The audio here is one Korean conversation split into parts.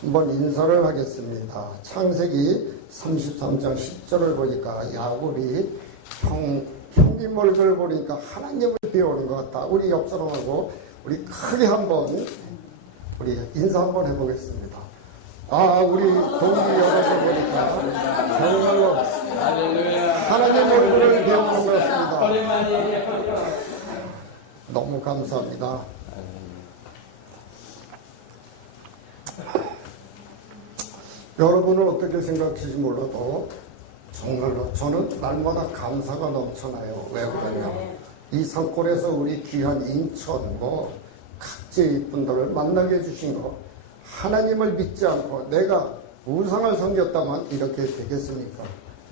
한번 인사를 하겠습니다. 창세기 33장 10절을 보니까 야곱이 형님 얼굴을 보니까 하나님을 배우는 것 같다. 우리 옆 사람하고 우리 크게 한번 우리 인사 한번 해보겠습니다. 우리 동기 여러분 보니까 정말로 하나님 얼굴을 배우는 것 같습니다. 너무 감사합니다. 여러분은 어떻게 생각하실지 몰라도 정말로 저는 날마다 감사가 넘쳐나요. 왜 그러냐, 이 산골에서 우리 귀한 인천 각지의 분들을 만나게 해주신 거, 하나님을 믿지 않고 내가 우상을 섬겼다면 이렇게 되겠습니까?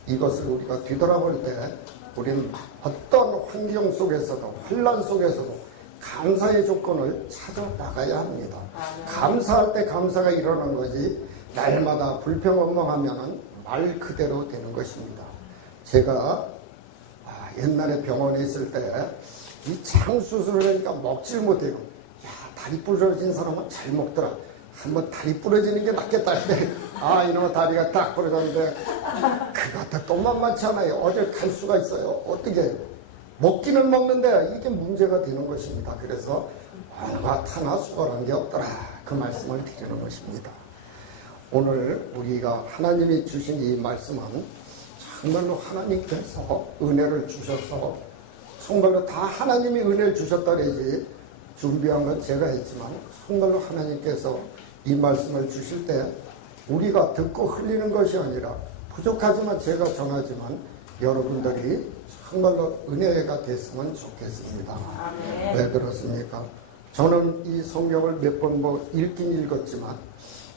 이것을 우리가 뒤돌아볼 때 우리는 어떤 환경 속에서도 혼란 속에서도 감사의 조건을 찾아 나가야 합니다. 감사할 때 감사가 일어나는 거지, 날마다 불평원망하면 말 그대로 되는 것입니다. 제가 옛날에 병원에 있을 때 이 장 수술을 하니까 먹질 못해요. 다리 부러진 사람은 잘 먹더라. 한번 다리 부러지는 게 낫겠다 했는데 이놈의 다리가 딱 부러졌는데 그것도 또 만만치 않아요. 어딜 갈 수가 있어요. 어떻게 해요? 먹기는 먹는데 이게 문제가 되는 것입니다. 그래서 온갖 하나 수월한 게 없더라, 그 말씀을 드리는 것입니다. 오늘 우리가 하나님이 주신 이 말씀은 정말로 하나님께서 은혜를 주셔서 정말로 다 하나님이 은혜를 주셨다 그러지, 준비한 건 제가 했지만 정말로 하나님께서 이 말씀을 주실 때 우리가 듣고 흘리는 것이 아니라, 부족하지만 제가 전하지만 여러분들이 정말로 은혜가 됐으면 좋겠습니다. 아멘. 왜 그렇습니까? 저는 이 성경을 몇 번 읽긴 읽었지만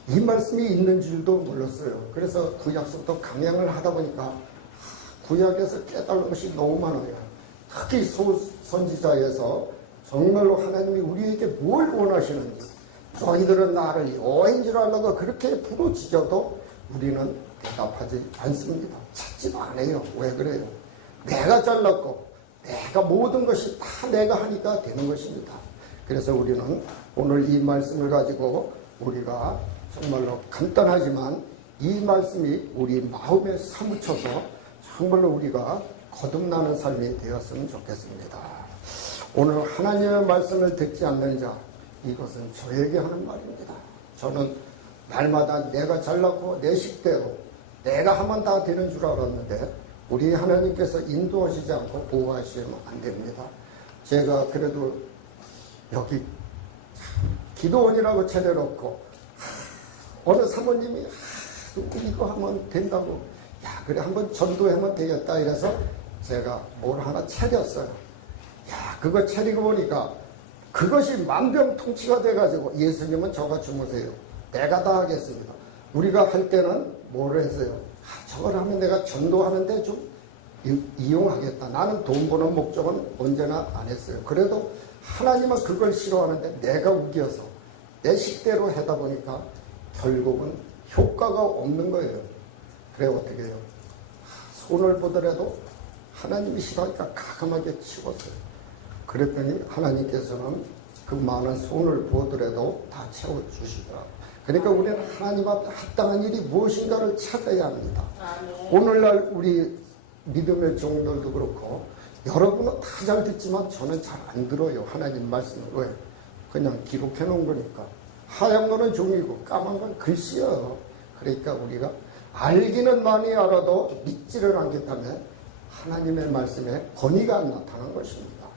이 말씀이 있는 줄도 몰랐어요. 그래서 구약서부터 강양을 하다 보니까 구약에서 깨달은 것이 너무 많아요. 특히 선지자에서 정말로 하나님이 우리에게 뭘 원하시는지, 너희들은 나를 여호와인 줄 알라고 그렇게 부르짖어도 우리는 대답하지 않습니다. 찾지도 않아요. 왜 그래요? 내가 잘났고 내가 모든 것이 다 내가 하니까 되는 것입니다. 그래서 우리는 오늘 이 말씀을 가지고 우리가 정말로 간단하지만 이 말씀이 우리 마음에 사무쳐서 정말로 우리가 거듭나는 삶이 되었으면 좋겠습니다. 오늘 하나님의 말씀을 듣지 않는 자, 이것은 저에게 하는 말입니다. 저는 날마다 내가 잘났고 내 식대로 내가 하면 다 되는 줄 알았는데 우리 하나님께서 인도하시지 않고 보호하시면 안 됩니다. 제가 그래도 여기 기도원이라고 차려놓고 어느 사모님이 이거 하면 된다고, 그래 한번 전도하면 되겠다 이래서 제가 뭘 하나 차렸어요. 그거 차리고 보니까 그것이 만병통치가 돼가지고, 예수님은 저가 주무세요, 내가 다 하겠습니다. 우리가 할 때는 뭘 했어요? 저걸 하면 내가 전도하는데 좀 이용하겠다. 나는 돈 버는 목적은 언제나 안 했어요. 그래도 하나님은 그걸 싫어하는데 내가 우겨서 내 식대로 하다 보니까 결국은 효과가 없는 거예요. 그래 어떻게 해요? 손을 보더라도 하나님이 싫어하니까 가감하게 치웠어요. 그랬더니 하나님께서는 그 많은 손을 보더라도 다 채워주시더라고요. 그러니까 우리는 하나님 앞에 합당한 일이 무엇인가를 찾아야 합니다. 오늘날 우리 믿음의 종들도 그렇고, 여러분은 다 잘 듣지만 저는 잘 안 들어요. 하나님 말씀을. 왜? 그냥 기록해 놓은 거니까. 하얀 거는 종이고 까만 건 글씨예요. 그러니까 우리가 알기는 많이 알아도 믿지를 않기 때문에 하나님의 말씀에 권위가 안 나타난 것입니다.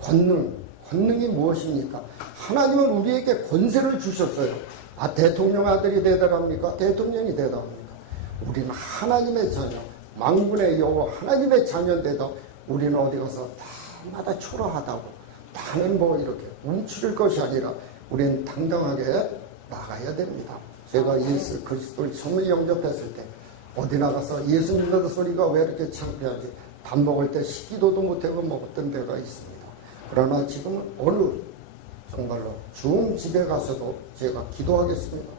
권능이 무엇입니까? 하나님은 우리에게 권세를 주셨어요. 대통령 아들이 대단합니까? 대통령이 대단합니까? 우리는 하나님의 자녀, 만군의 여호와 하나님의 자녀인데도 우리는 어디 가서 날마다 초라하다고 나는 이렇게 움츠릴 것이 아니라 우리는 당당하게 나가야 됩니다. 제가 예수 그리스도를 처음 영접했을 때 어디 나가서 예수 믿는 소리가 왜 이렇게 창피하지? 밥 먹을 때 식기도도 못하고 먹었던 데가 있습니다. 그러나 지금은 어느 정말로 중 집에 가서도 제가 기도하겠습니다.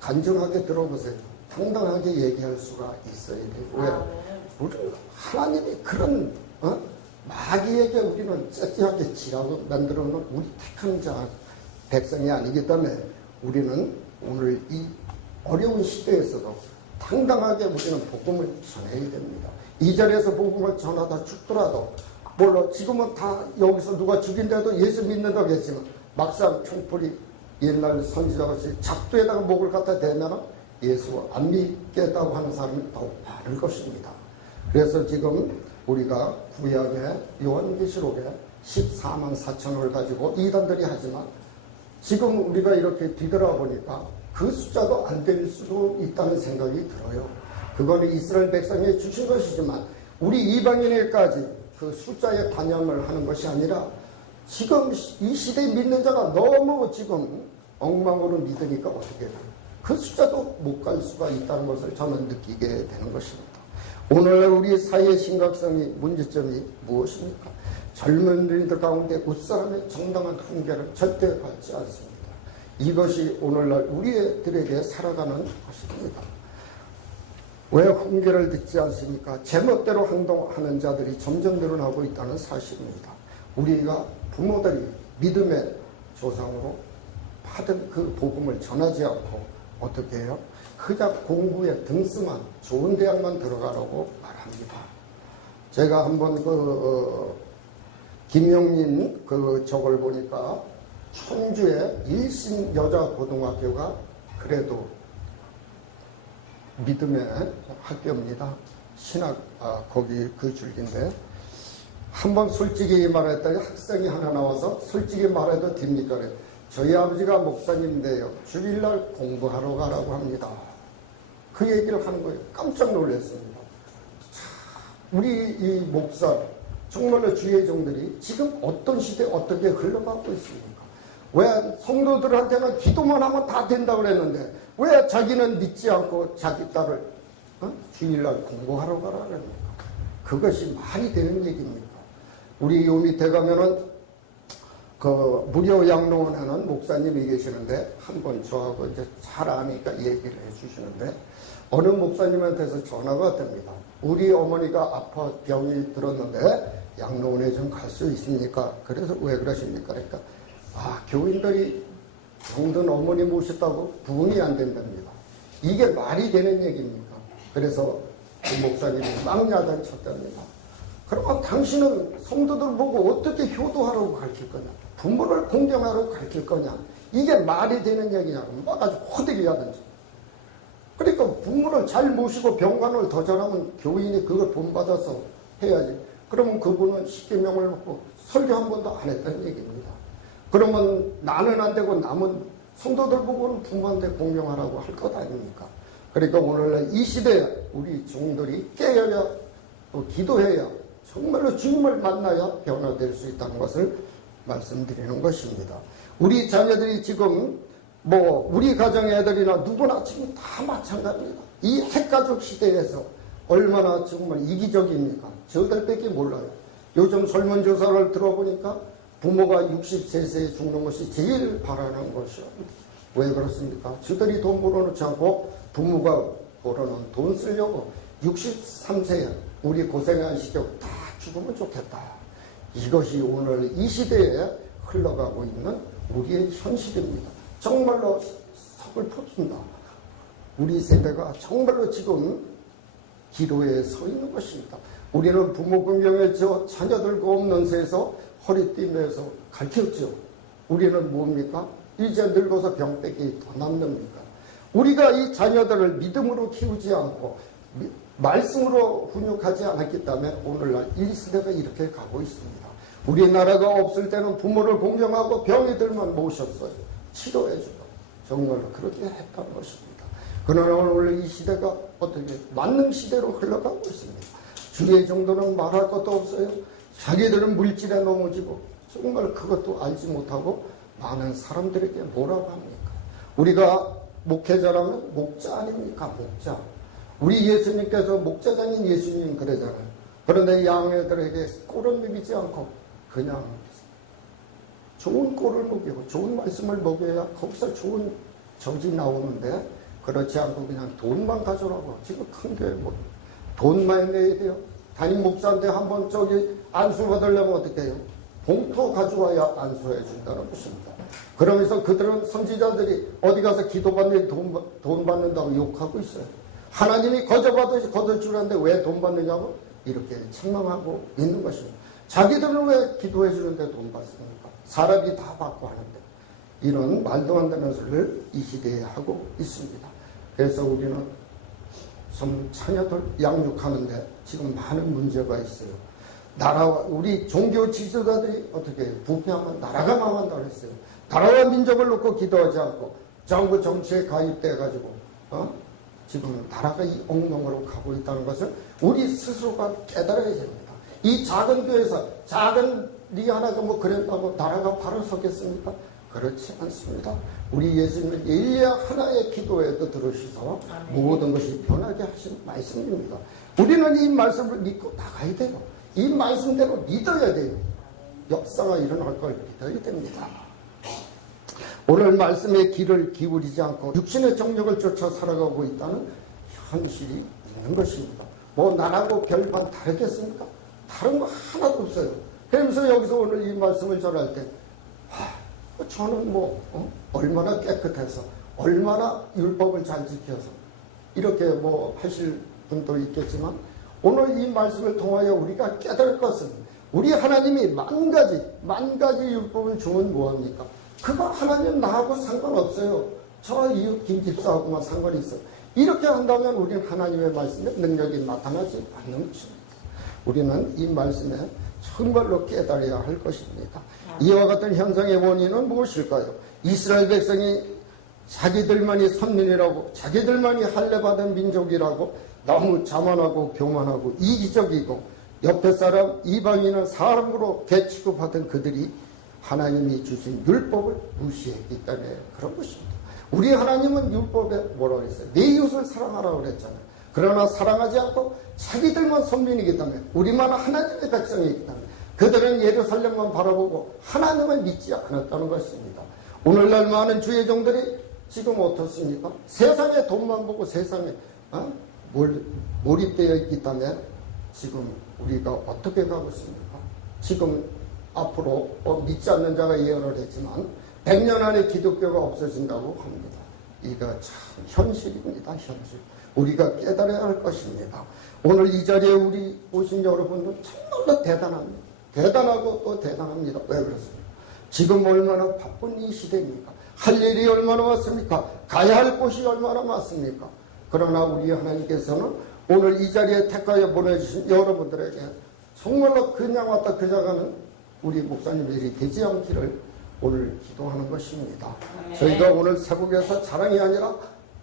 간증하게 들어보세요. 당당하게 얘기할 수가 있어야 돼요. 왜? 우리는 하나님이 그런 마귀에게 우리는 째째하게 지라고 만들어놓은 우리 택한 자 백성이 아니기 때문에 우리는 오늘 이 어려운 시대에서도 당당하게 우리는 복음을 전해야 됩니다. 이 자리에서 복음을 전하다 죽더라도 물론 지금은 다 여기서 누가 죽인데도 예수 믿는다고 했지만 막상 총불이 옛날 선지자같이 작두에다가 목을 갖다 대면 예수 안 믿겠다고 하는 사람이 더 많을 것입니다. 그래서 지금 우리가 구약의 요한계시록에 14만 4천을 가지고 이단들이 하지만 지금 우리가 이렇게 뒤돌아보니까 그 숫자도 안 될 수도 있다는 생각이 들어요. 그거는 이스라엘 백성이 주신 것이지만 우리 이방인에게까지 그 숫자에 반영을 하는 것이 아니라 지금 이 시대에 믿는 자가 너무 지금 엉망으로 믿으니까 어떻게 돼요? 그 숫자도 못 갈 수가 있다는 것을 저는 느끼게 되는 것입니다. 오늘날 우리 사회의 심각성이 문제점이 무엇입니까? 젊은이들 가운데 웃사람의 정당한 훈계를 절대 받지 않습니다. 이것이 오늘날 우리들에게 살아가는 것입니다. 왜 훈계를 듣지 않습니까? 제멋대로 행동하는 자들이 점점 늘어나고 있다는 사실입니다. 우리가 부모들이 믿음의 조상으로 받은 그 복음을 전하지 않고 어떻게 해요? 그냥 공부에 등수만 좋은 대학만 들어가라고 말합니다. 제가 한번 김용민 저걸 보니까 청주의 일신 여자고등학교가 그래도 믿음의 학교입니다. 신학 거기 그 줄기인데 한번 솔직히 말했더니 학생이 하나 나와서 솔직히 말해도 됩니까? 저희 아버지가 목사님인데요. 주일날 공부하러 가라고 합니다. 그 얘기를 하는 거예요. 깜짝 놀랐습니다. 우리 이 목사 정말로 주의 종들이 지금 어떤 시대에 어떻게 흘러가고 있습니까? 왜 성도들한테는 기도만 하면 다 된다고 그랬는데 왜 자기는 믿지 않고 자기 딸을 주일날 공부하러 가라 그럽니까? 그것이 말이 되는 얘기입니까? 우리 요 밑에 가면은 그 무료 양로원에는 목사님이 계시는데 한번 저하고 이제 잘 아니까 얘기를 해주시는데 어느 목사님한테서 전화가 왔답니다. 우리 어머니가 아파 병이 들었는데 양로원에 좀 갈 수 있습니까? 그래서 왜 그러십니까? 그러니까 교인들이 병든 어머니 모셨다고 부흥이 안 된답니다. 이게 말이 되는 얘기입니까? 그래서 그 목사님이 막 야단쳤답니다. 그러면 당신은 성도들 보고 어떻게 효도하라고 가르칠 거냐? 부모를 공경하라고 가르칠 거냐? 이게 말이 되는 얘기냐고 막 아주 호되게 야단쳐. 그러니까 부모를 잘 모시고 병간을 더 잘하면 교인이 그걸 본받아서 해야지. 그러면 그분은 십계명을 먹고 설교 한 번도 안 했다는 얘기입니다. 그러면 나는 안 되고 남은 성도들 보고는 부모한테 공경하라고 할 것 아닙니까? 그러니까 오늘날 이 시대에 우리 종들이 깨어야 또 기도해야 정말로 주님을 만나야 변화될 수 있다는 것을 말씀드리는 것입니다. 우리 자녀들이 지금 우리 가정의 애들이나 누구나 지금 다 마찬가지입니다. 이 핵가족 시대에서 얼마나 정말 이기적입니까? 저들밖에 몰라요. 요즘 설문조사를 들어보니까 부모가 63세에 죽는 것이 제일 바라는 것이요. 왜 그렇습니까? 저들이 돈 벌어놓지 않고 부모가 벌어놓은 돈 쓰려고 63세에 우리 고생한 시절 다 죽으면 좋겠다. 이것이 오늘 이 시대에 흘러가고 있는 우리의 현실입니다. 정말로 서글펐습니다. 우리 세대가 정말로 지금 기도에 서 있는 것입니다. 우리는 부모 공경에 저 자녀들과 없는 새에서 허리띠 매서 가르쳤죠. 우리는 뭡니까? 이제 늙어서 병백이 더 남습니까? 우리가 이 자녀들을 믿음으로 키우지 않고 말씀으로 훈육하지 않았기 때문에 오늘날 이 시대가 이렇게 가고 있습니다. 우리나라가 없을 때는 부모를 공경하고 병이 들면 모셨어요. 치료해주고 정말로 그렇게 했던 것입니다. 그러나 오늘 이 시대가 어떻게 만능 시대로 흘러가고 있습니다. 주의 정도는 말할 것도 없어요. 자기들은 물질에 넘어지고 정말 그것도 알지 못하고 많은 사람들에게 뭐라고 합니까? 우리가 목회자라면 목자 아닙니까? 목자. 우리 예수님께서 목자장인 예수님 그러잖아요. 그런데 양애들에게 꼴은 먹이지 않고 그냥 좋은 꼴을 먹이고 좋은 말씀을 먹여야 거기서 좋은 정지 나오는데 그렇지 않고 그냥 돈만 가져라고. 지금 큰 교회 돈만 내야 돼요. 담임 목사한테 한번 안수 받으려면 어떻게 해요? 봉투 가져와야 안수해 준다는 것입니다. 그러면서 그들은 선지자들이 어디 가서 기도받는 돈 받는다고 욕하고 있어요. 하나님이 거저주는데 왜 돈 받느냐고 이렇게 책망하고 있는 것입니다. 자기들은 왜 기도해 주는데 돈 받습니까? 사람이 다 받고 하는데. 이런 말도 안 되는 소리를 이 시대에 하고 있습니다. 그래서 우리는 좀 자녀들 양육하는데 지금 많은 문제가 있어요. 나라와 우리 종교 지도자들이 어떻게 해요? 부패하면 나라가 망한다고 했어요. 나라와 민족을 놓고 기도하지 않고 정부 정치에 가입돼 가지고 지금 나라가 이 엉망으로 가고 있다는 것을 우리 스스로가 깨달아야 됩니다. 이 작은 교회에서 작은 리 하나가 뭐 그랬다고 나라가 바로 서겠습니까? 그렇지 않습니다. 우리 예수님은 일리야 하나의 기도에도 들으셔서 모든 것이 변하게 하신 말씀입니다. 우리는 이 말씀을 믿고 나가야 돼요. 이 말씀대로 믿어야 돼요. 역사가 일어날 걸 믿어야 됩니다. 오늘 말씀의 귀를 기울이지 않고 육신의 정력을 쫓아 살아가고 있다는 현실이 있는 것입니다. 뭐 나라고 별반 다르겠습니까? 다른 거 하나도 없어요. 그러면서 여기서 오늘 이 말씀을 전할 때 저는 얼마나 깨끗해서 얼마나 율법을 잘 지켜서 이렇게 하실 분도 있겠지만 오늘 이 말씀을 통하여 우리가 깨달을 것은 우리 하나님이 만 가지 율법을 주면 뭐합니까? 그거 하나님 나하고 상관없어요. 저 이웃 김집사하고만 상관이 있어요. 이렇게 한다면 우리는 하나님의 말씀에 능력이 나타나지 않는 것입니다. 우리는 이 말씀에 정말로 깨달아야 할 것입니다. 이와 같은 현상의 원인은 무엇일까요? 이스라엘 백성이 자기들만이 선민이라고 자기들만이 할례받은 민족이라고 너무 자만하고 교만하고 이기적이고 옆에 사람 이방인은 사람으로 개취급하던 그들이 하나님이 주신 율법을 무시했기 때문에 그런 것입니다. 우리 하나님은 율법에 뭐라고 했어요? 내 이웃을 사랑하라고 그랬잖아요. 그러나 사랑하지 않고 자기들만 선민이기 때문에 우리만 하나님의 백성이기 때문에 그들은 예루살렘만 바라보고 하나님을 믿지 않았다는 것입니다. 오늘날 많은 주의 종들이 지금 어떻습니까? 세상에 돈만 보고 세상에 몰입되어 있기 때문에 지금 우리가 어떻게 가고 있습니까? 지금 앞으로 믿지 않는 자가 예언을 했지만 100년 안에 기독교가 없어진다고 합니다. 이거 참 현실입니다. 현실. 우리가 깨달아야 할 것입니다. 오늘 이 자리에 우리 오신 여러분들 정말로 대단합니다. 대단하고 또 대단합니다. 왜 그렇습니까? 지금 얼마나 바쁜 이 시대입니까? 할 일이 얼마나 많습니까? 가야 할 곳이 얼마나 많습니까? 그러나 우리 하나님께서는 오늘 이 자리에 택하여 보내주신 여러분들에게 정말로 그냥 왔다 그저 가는 우리 목사님들이 되지 않기를 오늘 기도하는 것입니다. 저희가 오늘 새벽에서 자랑이 아니라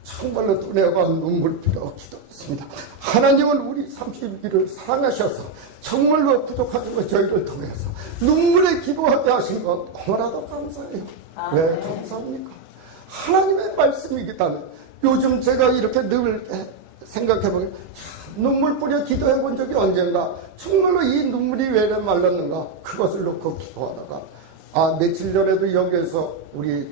정말로 눈에가 눈물흘려 기도했습니다. 하나님은 우리 32기를 사랑하셔서 정말로 부족하신 것 저희를 통해서 눈물에 기도하게 하신 것 너무나도 감사해요. 왜 감사합니까? 하나님의 말씀이기 때문에 요즘 제가 이렇게 늘 생각해보면 눈물 뿌려 기도해 본 적이 언젠가 정말로 이 눈물이 왜 말랐는가 그것을 놓고 기도하다가 며칠 전에도 여기에서 우리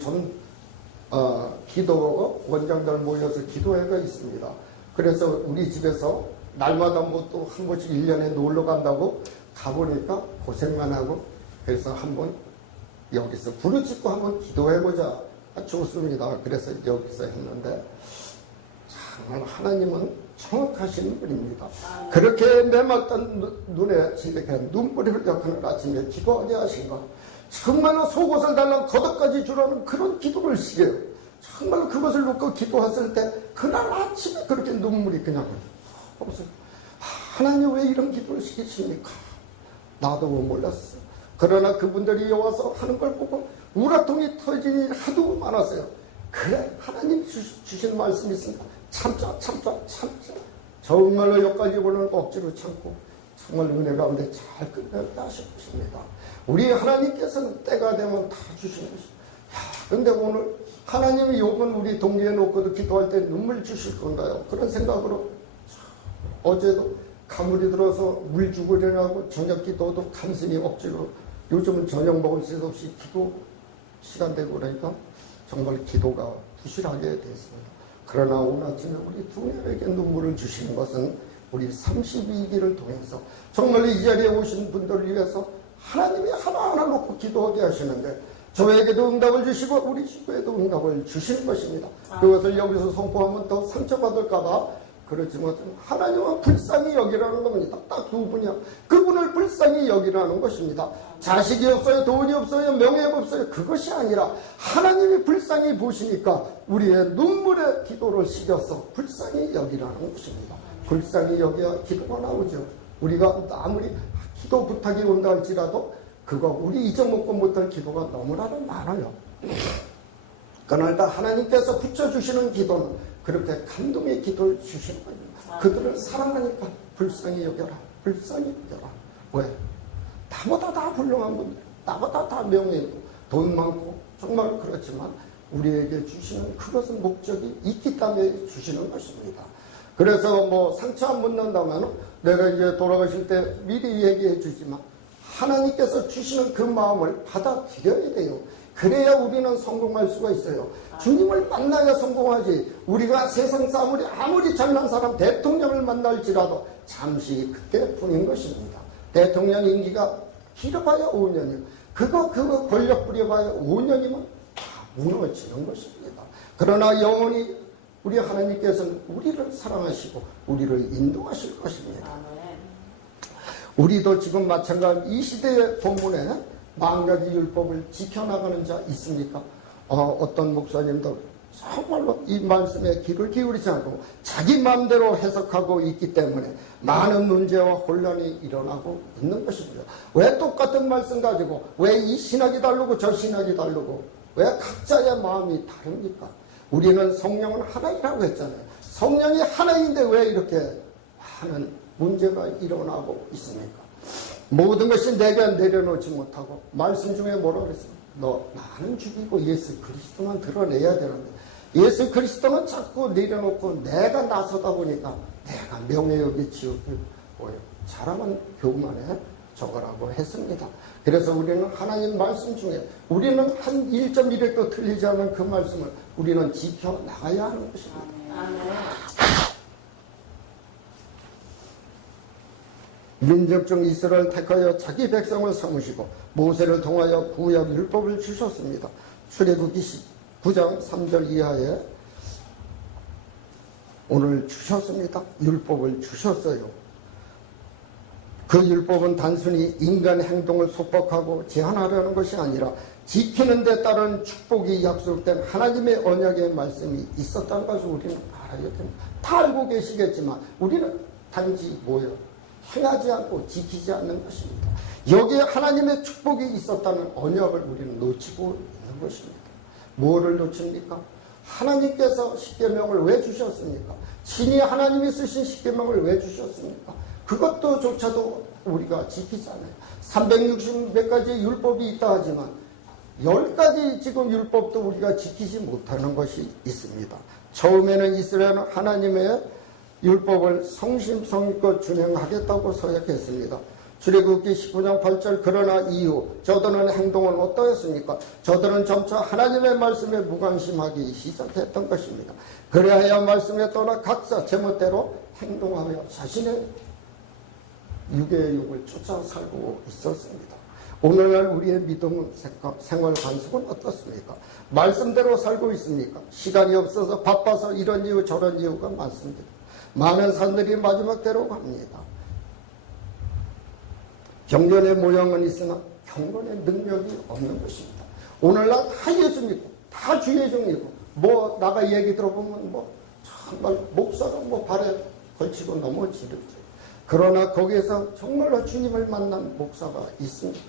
기도 원장들 모여서 기도회가 있습니다. 그래서 우리 집에서 날마다 또 한 번씩 1년에 놀러 간다고 가보니까 고생만 하고 그래서 한번 여기서 부르짖고 한번 기도해보자. 좋습니다. 그래서 여기서 했는데 정말 하나님은 정확하신 분입니다. 그렇게 메말던 눈에 이렇게 눈물이 흘려가는 아침에 기도하게 하신 것 정말로 속옷을 달랑 겉옷까지 주라는 그런 기도를 시켜요. 정말로 그것을 놓고 기도했을 때 그날 아침에 그렇게 눈물이 그냥 없어요. 하나님 왜 이런 기도를 시키십니까? 나도 몰랐어요. 그러나 그분들이 와서 하는 걸 보고 우라통이 터지니 하도 많았어요. 그래 하나님 주신 말씀이 있습니다. 참자. 정말로 여기까지 오는 억지로 참고 정말 은혜 가운데 잘 끝내게 하실 것입니다. 우리 하나님께서는 때가 되면 다 주시는 것입니다. 근데 오늘 하나님이 욕은 우리 동리에 놓고도 기도할 때 눈물 주실 건가요? 그런 생각으로 어제도 가물이 들어서 물 주구려고 저녁 기도도 간신히 억지로 요즘은 저녁 먹을 새 없이 기도 시간 되고 그러니까 정말 기도가 부실하게 됐습니다. 그러나 오늘 아침에 우리 두뇌에게 눈물을 주시는 것은 우리 32기를 통해서 정말 이 자리에 오신 분들을 위해서 하나님이 하나하나 놓고 기도하게 하시는데 저에게도 응답을 주시고 우리 식구에도 응답을 주시는 것입니다. 그것을 여기서 선포하면 더 상처받을까봐 그렇지 못한 하나님은 불쌍히 여기라는 겁니다. 딱 두 분이야. 그분을 불쌍히 여기라는 것입니다. 자식이 없어요, 돈이 없어요, 명예가 없어요. 그것이 아니라 하나님이 불쌍히 보시니까 우리의 눈물의 기도를 식여서 불쌍히 여기라는 것입니다. 불쌍히 여기야 기도가 나오죠. 우리가 아무리 기도 부탁이 온다 할지라도 그거 우리 잊어먹고 못할 기도가 너무나도 많아요. 그러나 하나님께서 붙여주시는 기도는 그렇게 감동의 기도를 주시는 겁니다. 그들을 사랑하니까 불쌍히 여겨라. 불쌍히 여겨라. 왜? 나보다 다 훌륭한 분들, 나보다 다 명예 있고 돈 많고 정말 그렇지만 우리에게 주시는 그것은 목적이 있기 때문에 주시는 것입니다. 그래서 뭐 상처 안 묻는다면 내가 이제 돌아가실 때 미리 얘기해 주지만 하나님께서 주시는 그 마음을 받아들여야 돼요. 그래야 우리는 성공할 수가 있어요. 주님을 만나야 성공하지. 우리가 세상 사람이 아무리 잘난 사람 대통령을 만날지라도 잠시 그때뿐인 것입니다. 대통령 임기가 길어봐야 5년이요. 그거 권력 부려봐야 5년이면 다 무너지는 것입니다. 그러나 영원히 우리 하나님께서는 우리를 사랑하시고 우리를 인도하실 것입니다. 우리도 지금 마찬가지 이 시대의 본문에 40가지 율법을 지켜나가는 자 있습니까? 어떤 목사님도 정말로 이 말씀에 귀를 기울이지 않고 자기 마음대로 해석하고 있기 때문에 많은 문제와 혼란이 일어나고 있는 것입니다. 왜 똑같은 말씀 가지고 왜 이 신학이 다르고 저 신학이 다르고 왜 각자의 마음이 다릅니까? 우리는 성령은 하나이라고 했잖아요. 성령이 하나인데 왜 이렇게 많은 문제가 일어나고 있습니까? 모든 것이 내게 내려놓지 못하고 말씀 중에 뭐라고 그랬어요? 너 나는 죽이고 예수 그리스도만 드러내야 되는데 예수 그리스도는 자꾸 내려놓고 내가 나서다 보니까 내가 명예욕이 지옥을 보여 잘하면 교만에 적으라고 했습니다. 그래서 우리는 하나님 말씀 중에 우리는 한 1.1획도 틀리지 않은 그 말씀을 우리는 지켜나가야 하는 것입니다. 민족 중 이스라엘 택하여 자기 백성을 삼으시고 모세를 통하여 구약 율법을 주셨습니다. 출애굽기 9장 3절 이하에 오늘 주셨습니다. 율법을 주셨어요. 그 율법은 단순히 인간 행동을 속박하고 제한하려는 것이 아니라 지키는 데 따른 축복이 약속된 하나님의 언약의 말씀이 있었다는 것을 우리는 알아야 됩니다. 다 알고 계시겠지만 우리는 단지 뭐요? 행하지 않고 지키지 않는 것입니다. 여기에 하나님의 축복이 있었다는 언약을 우리는 놓치고 있는 것입니다. 뭐를 놓칩니까? 하나님께서 십계명을 왜 주셨습니까? 친히 하나님이 쓰신 십계명을 왜 주셨습니까? 그것도 조차도 우리가 지키지 않아요. 360몇 가지 율법이 있다 하지만 10가지 지금 율법도 우리가 지키지 못하는 것이 있습니다. 처음에는 이스라엘은 하나님의 율법을 성심성의껏 준행하겠다고 서약했습니다. 출애굽기 19장 8절 그러나 이후 저들은 행동은 어떠했습니까? 저들은 점차 하나님의 말씀에 무관심하기 시작했던 것입니다. 그래야 말씀에 떠나 각자 제멋대로 행동하며 자신의 육의 욕을 쫓아 살고 있었습니다. 오늘날 우리의 믿음 생활 관습은 어떻습니까? 말씀대로 살고 있습니까? 시간이 없어서 바빠서 이런 이유 저런 이유가 많습니다. 많은 사람들이 마지막 대로 갑니다. 경건의 모양은 있으나 경건의 능력이 없는 것입니다. 오늘날 다 예수 믿고 다 주의 종이고 뭐 나가 얘기 들어보면 뭐 정말 목사가 뭐 발에 걸치고 넘어지르죠. 그러나 거기에서 정말로 주님을 만난 목사가 있습니다.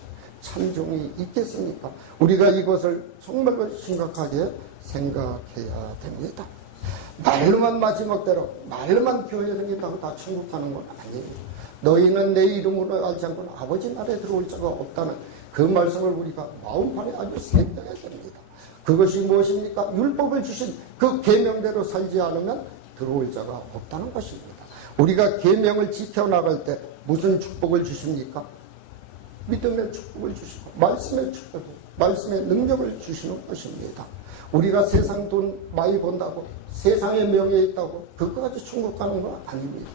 참종이 있겠습니까? 우리가 이것을 정말로 심각하게 생각해야 됩니다. 말로만 마지막대로 말로만 교회 다닌다고 다 천국 가는 건 아니에요. 너희는 내 이름으로 알지 않고는 아버지 나라에 들어올 자가 없다는 그 말씀을 우리가 마음판에 아주 생각해야 됩니다. 그것이 무엇입니까? 율법을 주신 그 계명대로 살지 않으면 들어올 자가 없다는 것입니다. 우리가 계명을 지켜나갈 때 무슨 축복을 주십니까? 믿음의 축복을 주시고 말씀의 축복, 말씀의 능력을 주시는 것입니다. 우리가 세상 돈 많이 번다고 세상의 명예 있다고 그거까지 천국 가는 건 아닙니다.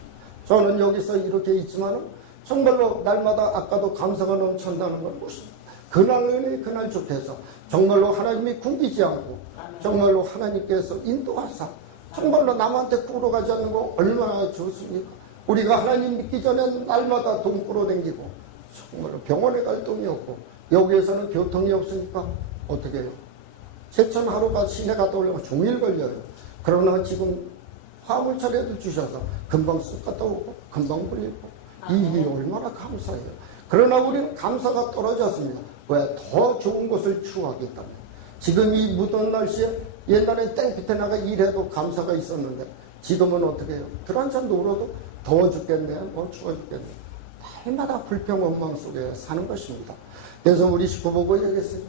저는 여기서 이렇게 있지만 정말로 날마다 아까도 감사가 넘친다는 건 무엇입니까? 그날은 그날 좋게서 정말로 하나님이 굶기지 않고 정말로 하나님께서 인도하사 정말로 남한테 꾸러가지 않는 거 얼마나 좋습니까? 우리가 하나님 믿기 전에 날마다 돈 꾸러댕기고 정말로 병원에 갈 돈이 없고 여기에서는 교통이 없으니까 어떻게 해요? 제천 하루가 시내 갔다 오려면 종일 걸려요. 그러나 지금 화물차례도 주셔서 금방 쑥 갔다 오고 금방 걸리고 이게 얼마나 감사해요. 그러나 우리는 감사가 떨어졌습니다. 왜? 더 좋은 것을 추구하기 때문에. 지금 이 무더운 날씨에 옛날에 땡볕에 나가 일해도 감사가 있었는데 지금은 어떻게 해요? 들 한잔 놀아도 더워 죽겠네, 뭐 추워 죽겠네. 날마다 불평 원망 속에 사는 것입니다. 그래서 우리 식구 보고 얘기했어요.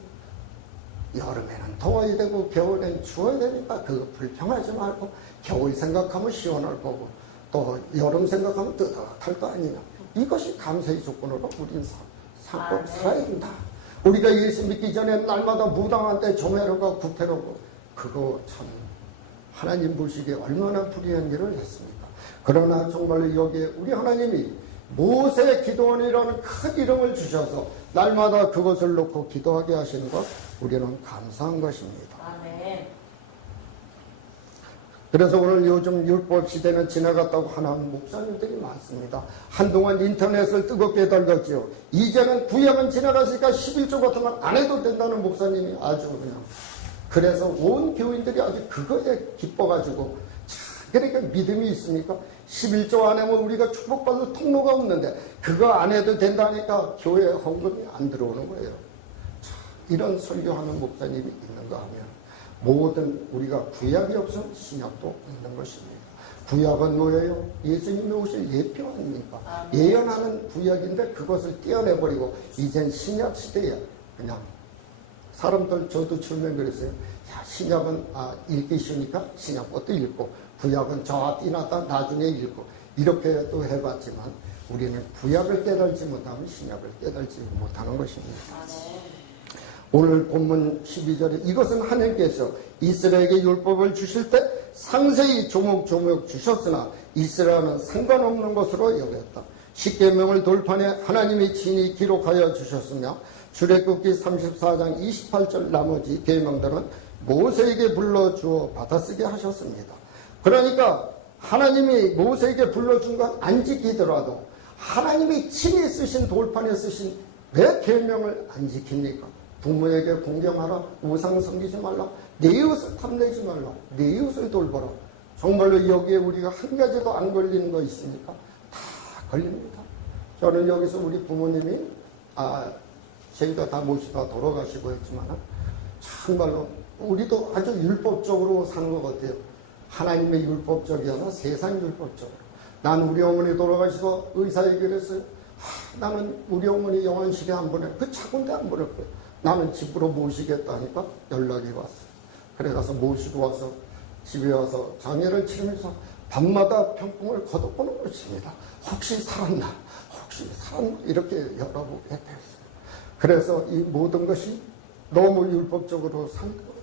여름에는 더워야 되고 겨울에는 추워야 되니까 그거 불평하지 말고 겨울 생각하면 시원할 거고 또 여름 생각하면 뜨뜻할 거 아니냐. 이것이 감사의 조건으로 우리는 살아야 된다. 우리가 예수 믿기 전에 날마다 무당한 때 종회로가 구태로고 그거 참 하나님 보시기에 얼마나 불의한 일을 했습니까? 그러나 정말로 여기에 우리 하나님이 모세 기도원이라는 큰 이름을 주셔서 날마다 그것을 놓고 기도하게 하시는 것 우리는 감사한 것입니다. 아멘. 그래서 오늘 요즘 율법 시대는 지나갔다고 하는 목사님들이 많습니다. 한동안 인터넷을 뜨겁게 달궜지요. 이제는 구약은 지나갔으니까 11조 같은 건 안 해도 된다는 목사님이 아주 그냥 그래서 온 교인들이 아주 그거에 기뻐가지고 그러니까 믿음이 있습니까? 11조 안 하면 우리가 축복받을 통로가 없는데 그거 안 해도 된다니까 교회에 헌금이 안 들어오는 거예요. 이런 설교하는 목사님이 있는가 하면 모든 우리가 구약이 없으면 신약도 없는 것입니다. 구약은 뭐예요? 예수님이 오실 예표 아닙니까? 예언하는 구약인데 그것을 떼어내버리고 이젠 신약 시대에 그냥 사람들 저도 처음에 그랬어요. 야, 신약은 읽기 쉬우니까 신약 것도 읽고 구약은 저와 띠났다 나중에 읽고 이렇게 또 해봤지만 우리는 구약을 깨달지 못하면 신약을 깨달지 못하는 것입니다. 오늘 본문 12절에 이것은 하나님께서 이스라엘에게 율법을 주실 때 상세히 조목조목 주셨으나 이스라엘은 상관없는 것으로 여겼다. 십계명을 돌판에 하나님이 친히 기록하여 주셨으며 출애굽기 34장 28절 나머지 계명들은 모세에게 불러주어 받아쓰게 하셨습니다. 그러니까 하나님이 모세에게 불러준 건 안 지키더라도 하나님이 친히 쓰신 돌판에 쓰신 왜 계명을 안 지킵니까? 부모에게 공경하라, 우상 섬기지 말라, 내 이웃을 탐내지 말라, 내 이웃을 돌보라. 정말로 여기에 우리가 한 가지도 안 걸리는 거 있습니까? 다 걸립니다. 저는 여기서 우리 부모님이 저희가 다 모시다 돌아가시고 했지만 정말로 우리도 아주 율법적으로 사는 것 같아요. 하나님의 율법적이 아니라 세상 율법적으로. 난 우리 어머니 돌아가셔서 의사에게 그랬어요. 나는 우리 어머니 영안실에 안 보내. 그 차군데 안 보낼 거예요. 나는 집으로 모시겠다니까 연락이 왔어요. 그래 가서 모시고 와서 집에 와서 장례를 치르면서 밤마다 병풍을 걷어보는 것입니다. 혹시 살았나? 혹시 살았나? 이렇게 열어보게 됐어요. 그래서 이 모든 것이 너무 율법적으로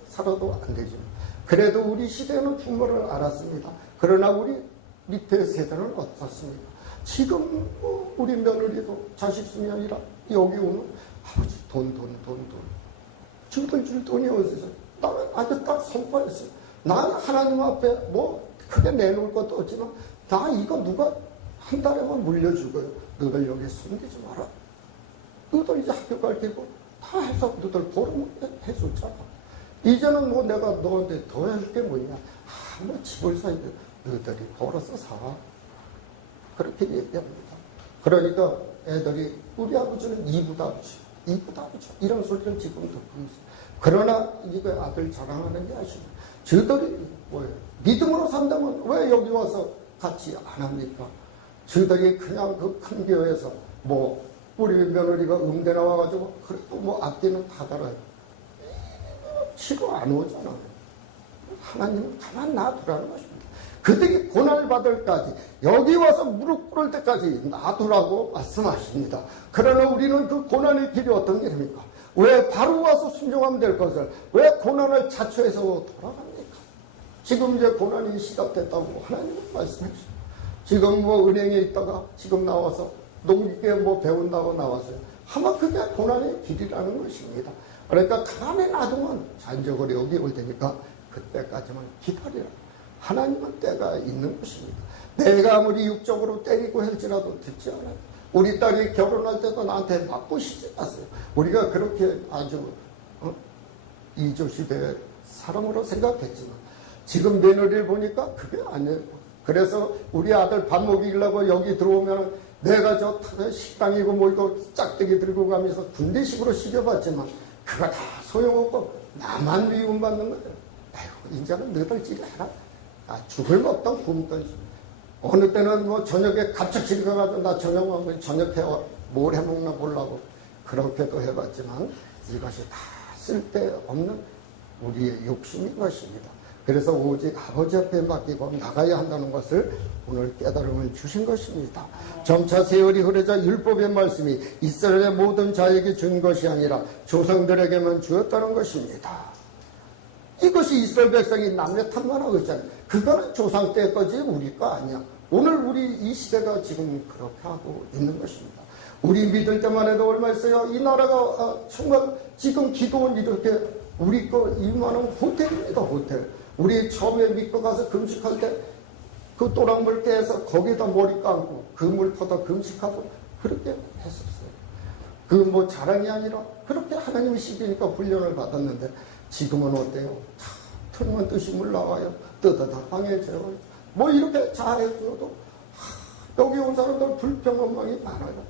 살아도 안 되지만 그래도 우리 시대는 부모를 알았습니다. 그러나 우리 밑에 세대는 어떻습니까? 지금 우리 며느리도 자식 수이 아니라 여기 오면 아버지 돈. 저들 줄 돈이 어디서? 나는 아주 딱 선포했어요. 나는 하나님 앞에 뭐 크게 내놓을 것도 없지만 나 이거 누가 한 달에만 물려줄 거예요. 너들 여기 숨기지 마라. 너들 이제 학교 갈 테고 다 해서 너들 보름 해줬잖아. 이제는 뭐 내가 너한테 더 해줄 게 뭐냐. 뭐 집을 사야 돼. 너희들이 벌어서 사. 그렇게 얘기합니다. 그러니까 애들이 우리 아버지는 이부다 아버지 이런 소리를 지금 듣고 있어요. 그러나 이거 아들 자랑하는 게 아시죠? 저들이 뭐예요? 믿음으로 산다면 왜 여기 와서 같이 안 합니까? 저들이 그냥 그 큰 교회에서 뭐 우리 며느리가 음대 나와가지고 그래도 뭐 악기는 다 달아요. 치료 안 오잖아요. 하나님은 가만 놔두라는 것입니다. 그들이 고난받을까지 여기 와서 무릎 꿇을 때까지 놔두라고 말씀하십니다. 그러나 우리는 그 고난의 길이 어떤 길입니까? 왜 바로 와서 순종하면 될 것을 왜 고난을 자초해서 돌아갑니까? 지금 이제 고난이 시작됐다고 하나님은 말씀하시죠. 지금 뭐 은행에 있다가 지금 나와서 농기계 뭐 배운다고 나왔어요. 아마 그게 고난의 길이라는 것입니다. 그러니까 가만히 놔두면 잔적 어려움이 올 테니까 그때까지만 기다리라. 하나님은 때가 있는 것입니다. 내가 아무리 육적으로 때리고 할지라도 듣지 않아요. 우리 딸이 결혼할 때도 나한테 맞부시지 않았어요. 우리가 그렇게 아주 이조시대의 사람으로 생각했지만 지금 며느리를 보니까 그게 아니에요. 그래서 우리 아들 밥 먹이려고 여기 들어오면 내가 저 식당이고 뭐 이거 짝대기 들고 가면서 군대식으로 시켜봤지만 그거 다 소용없고 나만 미움받는 거예요. 아이고 이제는 너희들 집에 해라. 죽을 먹던 굶던 어느 때는 뭐 저녁에 갑자기 가가지고 나 저녁 먹으면 저녁 뭘 해먹나 보려고 그렇게도 해봤지만 이것이 다 쓸데없는 우리의 욕심인 것입니다. 그래서 오직 아버지 앞에 맡기고 나가야 한다는 것을 오늘 깨달음을 주신 것입니다. 점차 세월이 흐르자 율법의 말씀이 이스라엘의 모든 자에게 준 것이 아니라 조상들에게만 주었다는 것입니다. 이것이 이스라엘 백성이 남녀 탐만하고 있잖아요. 그거는 조상 때 거지 우리 거 아니야. 오늘 우리 이 시대가 지금 그렇게 하고 있는 것입니다. 우리 믿을 때만 해도 얼마 있어요. 이 나라가 정말 지금 기도원 이렇게 우리 거 이만한 호텔입니다. 호텔. 우리 처음에 믿고 가서 금식할 때 그 또랑물 깨서 거기다 머리 감고 그 물 퍼다 금식하고 그렇게 했었어요. 그 뭐 자랑이 아니라 그렇게 하나님이 시키니까 훈련을 받았는데 지금은 어때요? 틀면 뜻이 물 나와요. 뜨뜻한 방에 재워요. 뭐 이렇게 잘해줘도 여기 온 사람들 불평원망이 많아요.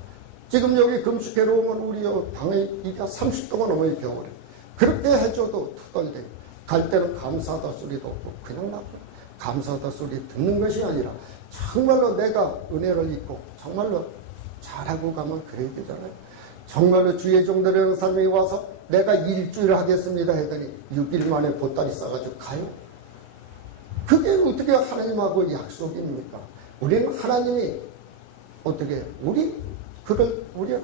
지금 여기 금식회로 오면 우리 방에 이게 30도가 넘어요. 겨울에. 그렇게 해줘도 투덜대요. 갈 때는 감사하다 소리도 없고 그냥 나고 감사하다 소리 듣는 것이 아니라 정말로 내가 은혜를 입고 정말로 잘하고 가면 그래야 되잖아요. 정말로 주의 종들이라는 사람이 와서 내가 일주일 하겠습니다 했더니 6일 만에 보따리 싸가지고 가요. 그게 어떻게 하나님하고 약속입니까? 우리는 하나님이 어떻게 우리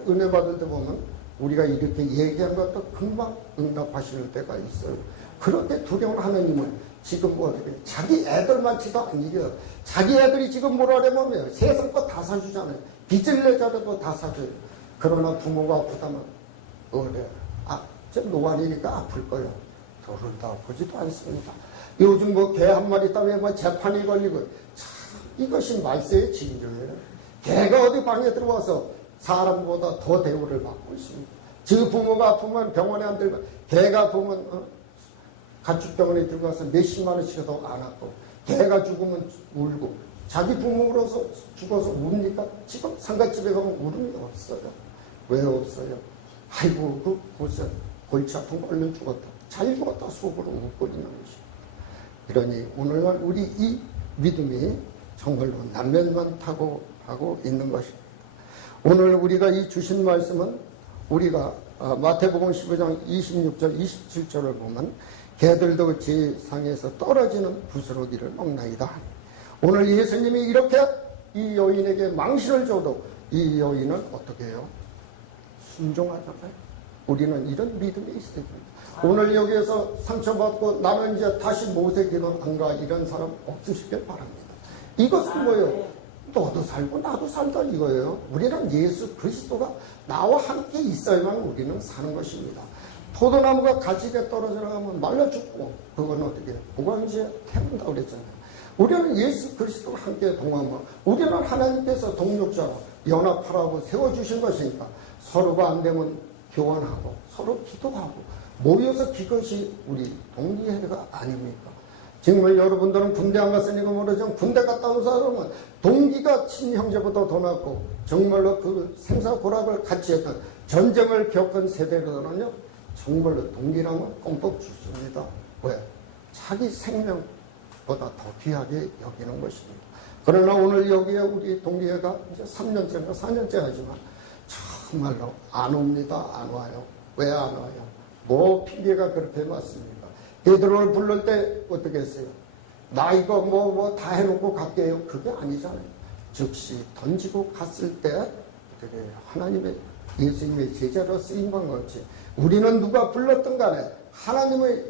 은혜 받을 때 보면 우리가 이렇게 얘기한 것도 금방 응답하시는 때가 있어요. 그렇게 두려운 하나님을 지금 뭐 어떻게 자기 애들만치도 아니려 자기 애들이 지금 뭐라려면 세상 거 다 사주잖아요. 빚을 내자도 다 사줘요. 그러나 부모가 아프다면 그래 좀 노안이니까 아플 거야. 저를 다 아프지도 않습니다. 요즘 뭐 개 한 마리 때문에 뭐 재판이 걸리고 참 이것이 말세의 징조예요. 개가 어디 방에 들어와서 사람보다 더 대우를 받고 있습니다. 저 부모가 아프면 병원에 안 들고 개가 아프면 가축병원에 들어가서 몇십만 원씩도 안 아프고 개가 죽으면 울고 자기 부모로서 죽어서 웁니까? 지금 상갓집에 가면 울음이 없어요. 왜 없어요? 아이고 그 벌써 골치 아픈 거 얼른 죽었다. 잘 죽었다 속으로 웃고 있는 것입니다. 그러니 오늘날 우리 이 믿음이 정말로 남면만 타고 하고 있는 것입니다. 오늘 우리가 이 주신 말씀은 우리가 마태복음 15장 26절 27절을 보면 개들도 제 상에서 떨어지는 부스러기를 먹나이다. 오늘 예수님이 이렇게 이 여인에게 망신을 줘도 이 여인은 어떻게 해요? 순종하잖아요. 우리는 이런 믿음이 있어야 됩니다. 오늘 여기에서 상처받고 나는 이제 다시 모세기는 안 가 이런 사람 없으시길 바랍니다. 이것은 뭐예요? 너도 살고 나도 살다 이거예요. 우리는 예수 그리스도가 나와 함께 있어야만 우리는 사는 것입니다. 포도나무가 가지에 떨어져 나가면 말라 죽고 그건 어떻게 보광지에 태운다고 그랬잖아요. 우리는 예수 그리스도와 함께 동하면 우리는 하나님께서 동력자로 연합하라고 세워주신 것이니까 서로가 안 되면 교환하고 서로 기도하고 모여서 그것이 우리 동기회가 아닙니까? 정말 여러분들은 군대 안 갔으니까 모르지만 군대 갔다 온 사람은 동기가 친형제보다 더 낫고 정말로 그 생사고락을 같이 했던 전쟁을 겪은 세대로는요 정말로 동기라면 껌뻑 죽습니다. 왜? 자기 생명보다 더 귀하게 여기는 것입니다. 그러나 오늘 여기에 우리 동기회가 이제 3년째인가 4년째 하지만 정말로 안 옵니다. 안 와요. 왜 안 와요? 뭐 핑계가 그렇게 많습니까? 베드로를 부를 때 어떻게 했어요? 나 이거 뭐 다 해놓고 갈게요. 그게 아니잖아요. 즉시 던지고 갔을 때 어떻게 하나님의 예수님의 제자로 쓰인 건 거지. 우리는 누가 불렀든 간에 하나님의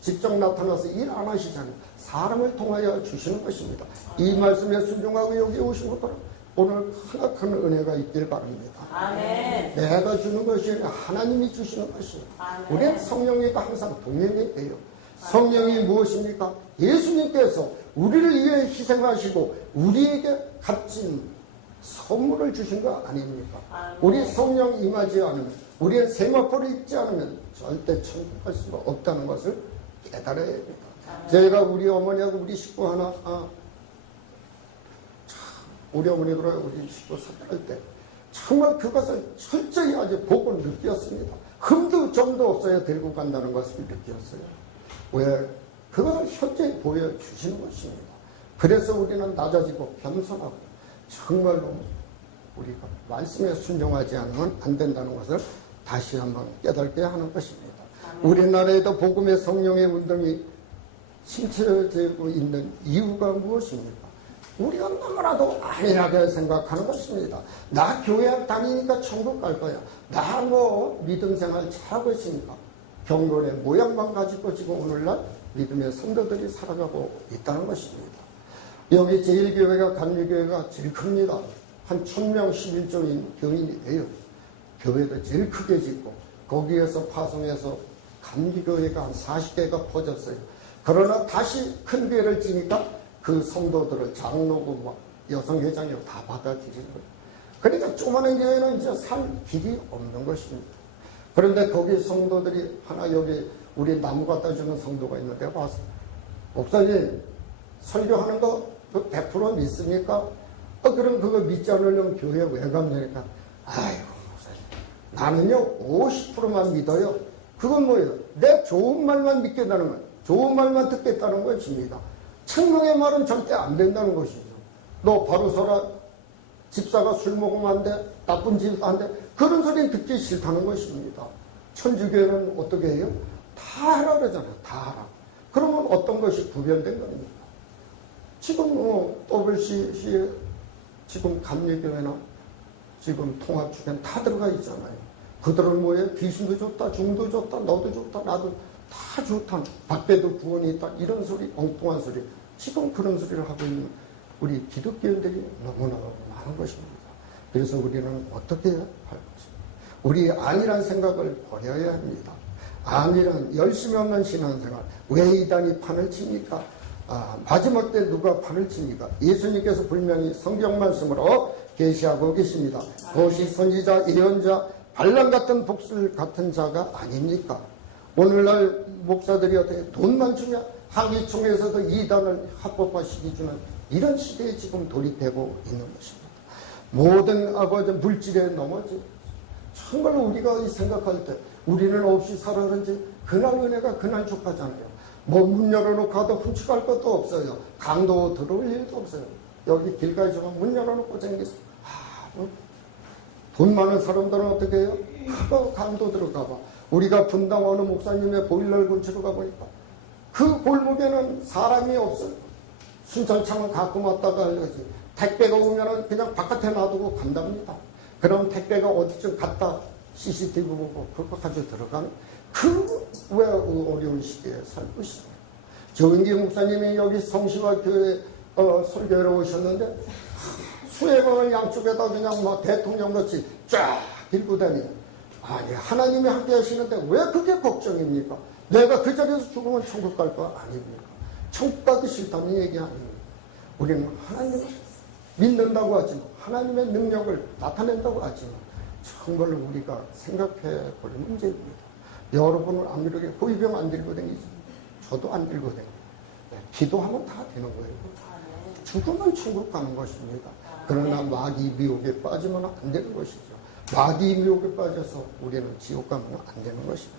직접 나타나서 일 안 하시잖아요. 사람을 통하여 주시는 것입니다. 이 말씀에 순종하고 여기 오신 것처럼 오늘 크나큰 은혜가 있길 바랍니다. 아멘. 내가 주는 것이 아니라 하나님이 주시는 것이에요. 우리는 성령님과 항상 동행이 돼요. 성령이 무엇입니까? 예수님께서 우리를 위해 희생하시고 우리에게 값진 선물을 주신 거 아닙니까? 우리 성령 임하지 않으면, 우리의 세마포를 입지 않으면 절대 천국 갈 수가 없다는 것을 깨달아야 됩니다. 제가 우리 어머니하고 우리 식구 하나, 우리 어머니들과 우리 식구 섭할 때 정말 그것을 철저히 아주 보고 느꼈습니다. 흠도 점도 없어야 들고 간다는 것을 느꼈어요. 왜? 그것을 현재 보여주시는 것입니다. 그래서 우리는 낮아지고 겸손하고 정말로 우리가 말씀에 순종하지 않으면 안 된다는 것을 다시 한번 깨닫게 하는 것입니다. 우리나라에도 복음의 성령의 운동이 침체되고 있는 이유가 무엇입니까? 우리가 너무나도 안일하게 생각하는 것입니다. 나 교회 다니니까 천국 갈 거야. 나 뭐 믿음 생활 잘하고 있으니까. 경건의 모양만 가지고 지금 오늘날 믿음의 성도들이 살아가고 있다는 것입니다. 여기 제1교회가 감리교회가 제일 큽니다. 한 1000명 11종인 교인이에요. 교회도 제일 크게 짓고 거기에서 파송해서 감리교회가 한 40개가 퍼졌어요. 그러나 다시 큰 교회를 지니까 그 성도들을 장로고 막 여성회장이고 다 받아들이는 거예요. 그러니까 조그마한 교회는 이제 살 길이 없는 것입니다. 그런데 거기 성도들이 하나 여기 우리 나무 갖다 주는 성도가 있는데 와서 목사님 설교하는 거 100% 믿습니까? 그럼 그거 믿지 않으려면 교회 왜 갑니까? 아이고 목사님 나는요 50%만 믿어요. 그건 뭐예요? 내 좋은 말만 믿겠다는 거예요. 좋은 말만 듣겠다는 것입니다. 청명의 말은 절대 안 된다는 것이죠. 너 바로 서라. 집사가 술 먹으면 안 돼. 나쁜 짓 안 돼. 그런 소리는 듣기 싫다는 것입니다. 천주교회는 어떻게 해요? 다 하라 그러잖아요. 다 하라. 그러면 어떤 것이 구별된 겁니까? 지금 WCC에 지금 감리교회나 지금 통합주교는 다 들어가 있잖아요. 그들은 뭐예요? 귀신도 좋다, 중도 좋다, 너도 좋다, 나도 다 좋다. 밖에도 구원이 있다. 이런 소리, 엉뚱한 소리. 지금 그런 소리를 하고 있는 우리 기독교인들이 너무나 많은 것입니다. 그래서 우리는 어떻게 할 것입니까? 우리 안일한 생각을 버려야 합니다. 안일한 열심히 없는 신앙생활. 왜 이단이 판을 칩니까? 마지막 때 누가 판을 칩니까? 예수님께서 분명히 성경 말씀으로 계시하고 계십니다. 그것이 선지자, 예언자, 발람 같은 복술 같은 자가 아닙니까? 오늘날 목사들이 어떻게 돈만 주면 항의총에서도 이단을 합법화시키 주는 이런 시대에 지금 돌입되고 있는 것입니다. 모든 아버지 물질에 넘어지 정말로 우리가 생각할 때 우리는 없이 살아든지 그날 은혜가 그날 족하잖아요. 뭐 문 열어놓고 가도 훔쳐갈 것도 없어요. 강도 들어올 일도 없어요. 여기 길가에 저면 문 열어놓고 생겼어. 돈 많은 사람들은 어떻게 해요? 그거 강도 들어가 봐. 우리가 분당 어느 목사님의 보일러 근처로 가보니까 그 골목에는 사람이 없어요. 순찰차만 갖고 왔다가 알려지. 택배가 오면은 그냥 바깥에 놔두고 간답니다. 그럼 택배가 어디쯤 갔다 CCTV 보고 그거 가지고 들어가는 왜 어려운 시대에 살고 있어요. 정인기 목사님이 여기 성시와 교회 설교를 오셨는데 수혜방을 양쪽에다 그냥 막 대통령같이 쫙 들고 다니는 아니 하나님이 함께 하시는데 왜 그게 걱정입니까? 내가 그 자리에서 죽으면 천국 갈 거 아닙니까? 천국 가기 싫다는 얘기 아닙니까? 우리는 하나님을 믿는다고 하지만 하나님의 능력을 나타낸다고 하지만 정말로 우리가 생각해 볼 문제입니다. 여러분은 안 그러게 호위병 안 들고 다니지. 저도 안 들고 다니고 기도하면 다 되는 거예요. 죽으면 천국 가는 것입니다. 그러나 마귀 미혹에 빠지면 안 되는 것이죠. 마귀 미혹에 빠져서 우리는 지옥 가면 안 되는 것입니다.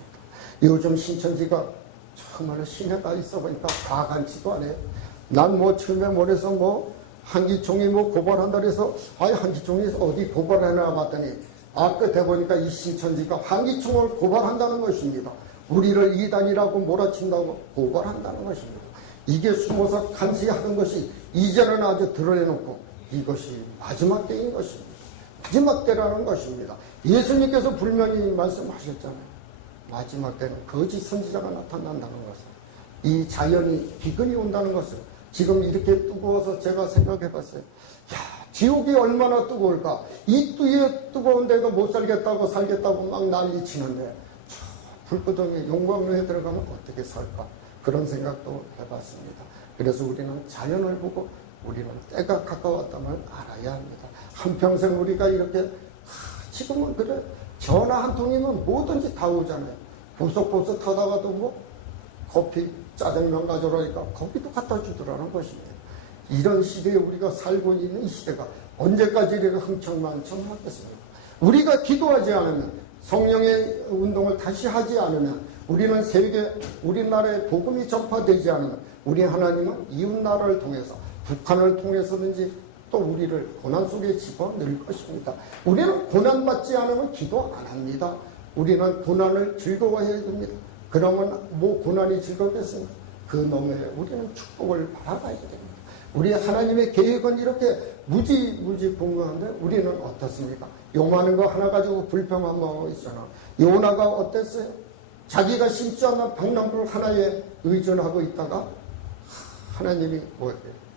요즘 신천지가 정말로 신에가 있어 보니까 과간치도 안 해요. 난 뭐 처음에 뭐래서 뭐 한기총이 뭐 고발한다 그래서 한기총이 어디 고발하나 봤더니 끝에 보니까 이 신천지가 한기총을 고발한다는 것입니다. 우리를 이단이라고 몰아친다고 고발한다는 것입니다. 이게 숨어서 간수하던 것이 이제는 아주 드러내놓고 이것이 마지막 때인 것입니다. 마지막 때라는 것입니다. 예수님께서 분명히 말씀하셨잖아요. 마지막 때는 거짓 선지자가 나타난다는 것을. 이 자연이 기근이 온다는 것을 지금 이렇게 뜨거워서 제가 생각해 봤어요. 지옥이 얼마나 뜨거울까. 이 뜨에 뜨거운 데가 못 살겠다고 막 난리 치는데 불구덩이 용광로에 들어가면 어떻게 살까. 그런 생각도 해봤습니다. 그래서 우리는 자연을 보고 우리는 때가 가까웠다는 걸 알아야 합니다. 한평생 우리가 이렇게 지금은 그래 전화 한 통이면 뭐든지 다 오잖아요. 보석보석 타다가도 뭐 커피 짜장면 가져오라니까 커피도 갖다 주더라는 것입니다. 이런 시대에 우리가 살고 있는 이 시대가 언제까지 이렇게 흥청망청하겠습니까? 우리가 기도하지 않으면 성령의 운동을 다시 하지 않으면 우리는 세계 우리나라의 복음이 전파되지 않으면 우리 하나님은 이웃나라를 통해서 북한을 통해서든지 또 우리를 고난 속에 집어넣을 것입니다. 우리는 고난받지 않으면 기도 안 합니다. 우리는 고난을 즐거워해야 됩니다. 그러면 뭐 고난이 즐겁겠습니까? 그 너머에 우리는 축복을 바라봐야 됩니다. 우리 하나님의 계획은 이렇게 무지무지분명한데 우리는 어떻습니까? 요만한 거 하나 가지고 불평한 마음이 있잖아. 요나가 어땠어요? 자기가 심지 않은 박람불 하나에 의존하고 있다가 하나님이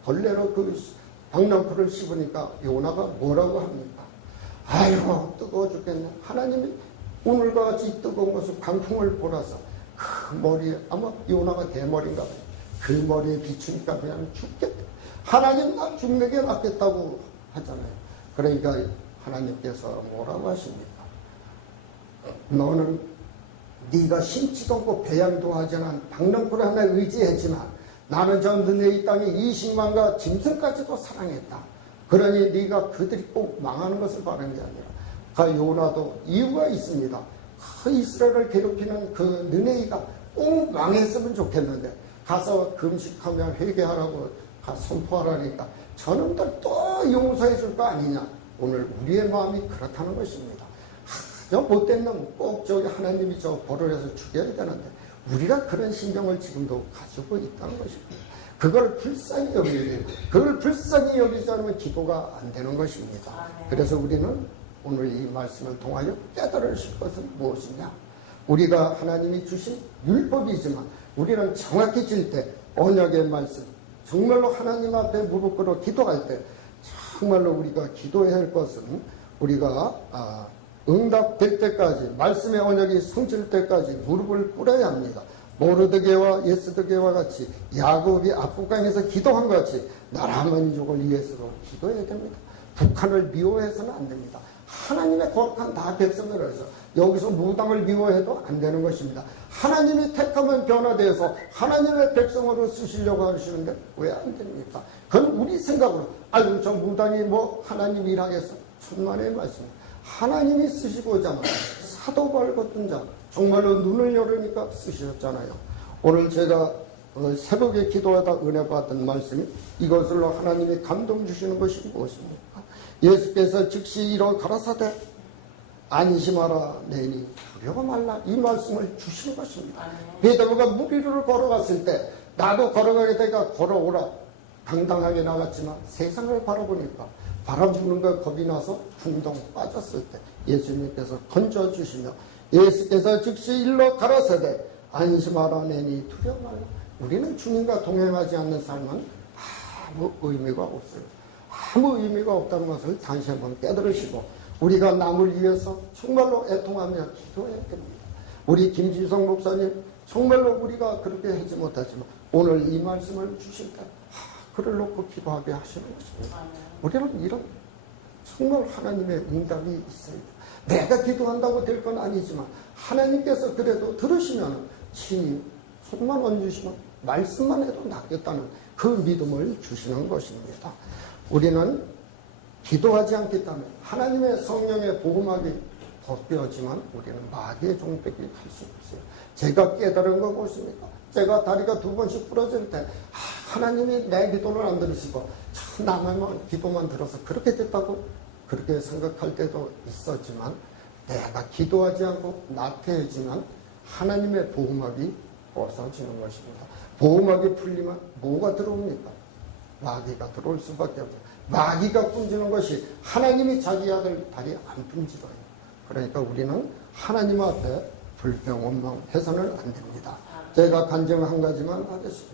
벌레로 그 박람불을 씹으니까 요나가 뭐라고 합니까? 아이고 뜨거워 죽겠네. 하나님이 오늘과 같이 뜨거운 것을 강풍을 보라서 그 머리에 아마 요나가 대머리인가 봐요. 그 머리에 비추니까 그냥 죽겠다. 하나님 나 죽는 게 낫겠다고 하잖아요. 그러니까 하나님께서 뭐라고 하십니까? 너는 네가 심지도 않고 배양도 하지 않은 박람불 하나에 의지했지만 나는 저 너네 땅에 20만과 짐승까지도 사랑했다. 그러니 네가 그들이 꼭 망하는 것을 바라는 게 아니라 그 요나도 이유가 있습니다. 그 이스라엘을 괴롭히는 그 느네이가 꼭 망했으면 좋겠는데 가서 금식하며 회개하라고 선포하라니까 저놈들 또 용서해 줄 거 아니냐. 오늘 우리의 마음이 그렇다는 것입니다. 저 못된 놈 꼭 저기 하나님이 저 벌을 해서 죽여야 되는데 우리가 그런 심정을 지금도 가지고 있다는 것입니다. 그걸 불쌍히 여겨야 돼요. 그걸 불쌍히 여기지 않으면 기도가 안 되는 것입니다. 그래서 우리는 오늘 이 말씀을 통하여 깨달으실 것은 무엇이냐. 우리가 하나님이 주신 율법이지만 우리는 정확해질 때 언약의 말씀 정말로 하나님 앞에 무릎 꿇어 기도할 때 정말로 우리가 기도해야 할 것은 우리가 응답될 때까지 말씀의 언약이 성취될 때까지 무릎을 꿇어야 합니다. 모르드게와 예스드게와 같이 야곱이 압국강에서 기도한 것 같이 나라 민족을 위해서도 기도해야 됩니다. 북한을 미워해서는 안 됩니다. 하나님의 거룩한 다 백성을 해서 여기서 무당을 미워해도 안 되는 것입니다. 하나님이 택하면 변화되어서 하나님의 백성으로 쓰시려고 하시는데 왜 안 됩니까? 그건 우리 생각으로 아유 저 무당이 뭐 하나님 일하겠어. 천만의 말씀. 하나님이 쓰시고자 하는 사도 바울 같은 자 정말로 눈을 열으니까 쓰셨잖아요. 오늘 제가 새벽에 기도하다 은혜 받은 말씀이 이것으로 하나님이 감동 주시는 것이 무엇입니까? 예수께서 즉시 이러 가라사대 안심하라 내니 두려워 말라 이 말씀을 주시는 것입니다. 베드로가 무리를 걸어갔을 때 나도 걸어가게 되니까 걸어오라 당당하게 나갔지만 세상을 바라보니까 바람 부는 걸 겁이 나서 풍덩 빠졌을 때 예수님께서 건져주시며 예수께서 즉시 일러 가라사대 안심하라 내니 두려워 말라. 우리는 주님과 동행하지 않는 삶은 아무 의미가 없어요. 아무 의미가 없다는 것을 다시 한번 깨달으시고 우리가 남을 위해서 정말로 애통하며 기도해야 됩니다. 우리 김지성 목사님 정말로 우리가 그렇게 하지 못하지만 오늘 이 말씀을 주실 때 글을 놓고 기도하게 하시는 것입니다. 우리는 이런 정말 하나님의 응답이 있어요. 내가 기도한다고 될 건 아니지만 하나님께서 그래도 들으시면 친히 손만 얹으시면 말씀만 해도 낫겠다는 그 믿음을 주시는 것입니다. 우리는 기도하지 않겠다면 하나님의 성령의 복음하기 덧되었지만 우리는 마귀의 종되기 할 수 없어요. 제가 깨달은 거 무엇입니까? 제가 다리가 2번씩 부러질 때 하나님이 내 기도를 안 들으시고 나만 기도만 들어서 그렇게 됐다고 그렇게 생각할 때도 있었지만 내가 기도하지 않고 나태해지면 하나님의 복음하기 벗어지는 것입니다. 복음하기 풀리면 뭐가 들어옵니까? 마귀가 들어올 수밖에 없어요. 마귀가 뿜지는 것이 하나님이 자기 아들 다리 안 뿜지도요. 그러니까 우리는 하나님 앞에 불평원망해서는 안 됩니다. 제가 간증 한 가지만 하겠습니다.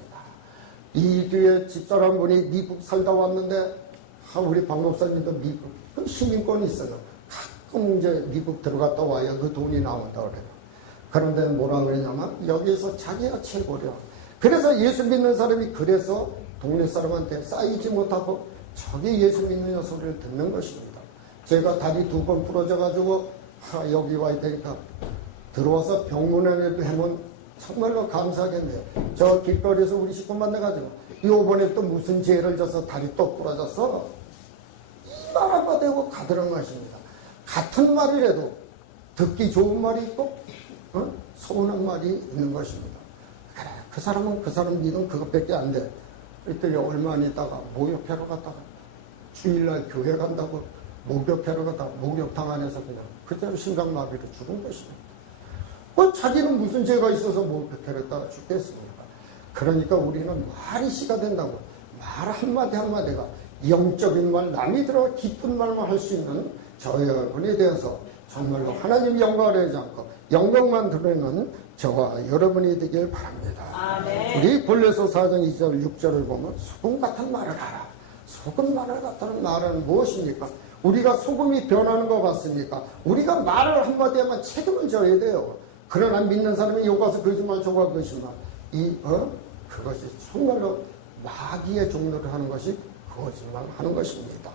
이 뒤에 집사람 분이 미국 살다 왔는데 우리 박 목사님도 미국 그 시민권이 있어요. 가끔 이제 미국 들어갔다 와야 그 돈이 나온다 그래요. 그런데 뭐라 그러냐면 여기서 자기가 최고려. 그래서 예수 믿는 사람이 그래서 동네 사람한테 쌓이지 못하고 저기 예수 믿는 소리를 듣는 것입니다. 제가 다리 2번 부러져가지고 여기 와야 되니까 들어와서 병문안에도 하면 정말로 감사하겠네요. 저 길거리에서 우리 식구 만나가지고 요번에 또 무슨 죄를 져서 다리 또 부러졌어. 이 말하고 되고 가더란 것입니다. 같은 말이라도 듣기 좋은 말이 있고 서운한 말이 있는 것입니다. 그래, 그 사람은 그 사람 믿음 그것밖에 안 돼. 이때 얼마 안 있다가 목욕하러 갔다가 주일날 교회 간다고 목욕하러 갔다가 목욕탕 안에서 그냥 그대로 심장마비로 죽은 것입니다. 자기는 무슨 죄가 있어서 목욕하러 갔다가 죽겠습니까? 그러니까 우리는 말이 씨가 된다고 말 한마디 한마디가 영적인 말, 남이 들어 기쁜 말만 할 수 있는 저 여러분에 대해서 정말로 하나님 영광을 하지 않고 영광만 드러내는 저와 여러분이 되길 바랍니다. 아멘. 우리 골로새 4장 2절 6절을 보면 소금 같은 말을 하라. 소금 말을 같다는 말은 무엇입니까? 우리가 소금이 변하는 것 같습니까? 우리가 말을 한마디 하면 책임을 져야 돼요. 그러나 믿는 사람이 욕가서 거짓말 조각 거짓말 그것이 정말로 마귀의 종로를 하는 것이 거짓말 하는 것입니다.